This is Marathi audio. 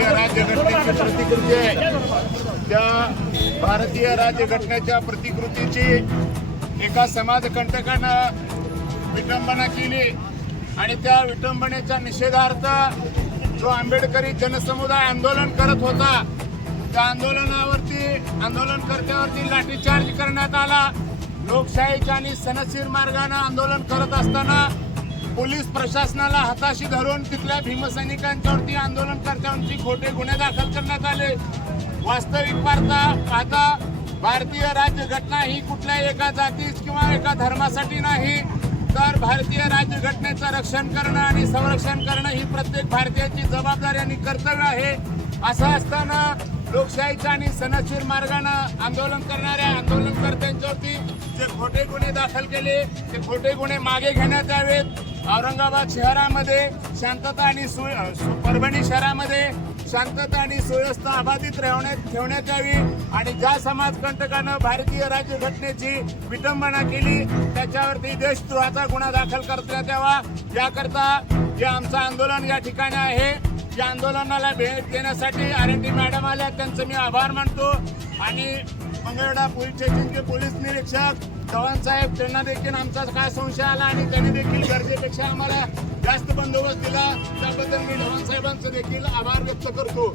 भारतीय राज्यघटनेची प्रतिकृती आहे. त्या भारतीय राज्यघटनेच्या प्रतिकृतीची एका समाजकंटकानं विटंबना केली आणि त्या विटंबनेच्या निषेधार्थ जो आंबेडकरी जनसमुदाय आंदोलन करत होता त्या आंदोलनावरती आंदोलनकर्त्यावरती लाठीचार्ज करण्यात आला. लोकशाहीच्या आणि सनसीर मार्गानं आंदोलन करत असताना पोलीस प्रशासनाला हाताशी धरून तिथल्या भीमसैनिकांच्यावरती आंदोलन आमची खोटे गुन्हे दाखल करण्यात आले. वास्तविक पाहता आता भारतीय राज्यघटना ही कुठल्या एका जातीस किंवा एका धर्मासाठी नाही तर भारतीय राज्यघटनेचं रक्षण करणं आणि संरक्षण करणं ही प्रत्येक भारतीयाची जबाबदारी आणि कर्तव्य आहे. असं असताना लोकशाहीच्या आणि सनदशीर मार्गानं आंदोलन करणाऱ्या आंदोलनकर्त्यांच्यावरती जे खोटे गुन्हे दाखल केले ते खोटे गुन्हे मागे घेण्यात यावेत. औरंगाबाद शहरामध्ये शांतता आणि सु- परभणी शहरामध्ये शांतता आणि सुव्यवस्था अबाधित राहण्यात ठेवण्यात यावी. आणि ज्या समाजकंटकानं भारतीय राज्यघटनेची विटंबना केली त्याच्यावरती देशद्रोहाचा गुन्हा दाखल करण्यात यावा. याकरता जे आमचं आंदोलन या ठिकाणी आहे या आंदोलनाला भेट देण्यासाठी आर एन टी मॅडम आल्या त्यांचं मी आभार मानतो. आणि मंगळवेढा पोलीस स्टेशनचे पोलीस निरीक्षक चव्हाण साहेब त्यांना देखील आमचा काय संशय आला आणि त्यांनी देखील गरजेपेक्षा आम्हाला जास्त बंदोबस्त दिला. त्याबद्दल मी चव्हाण साहेबांचं देखील आभार व्यक्त करतो.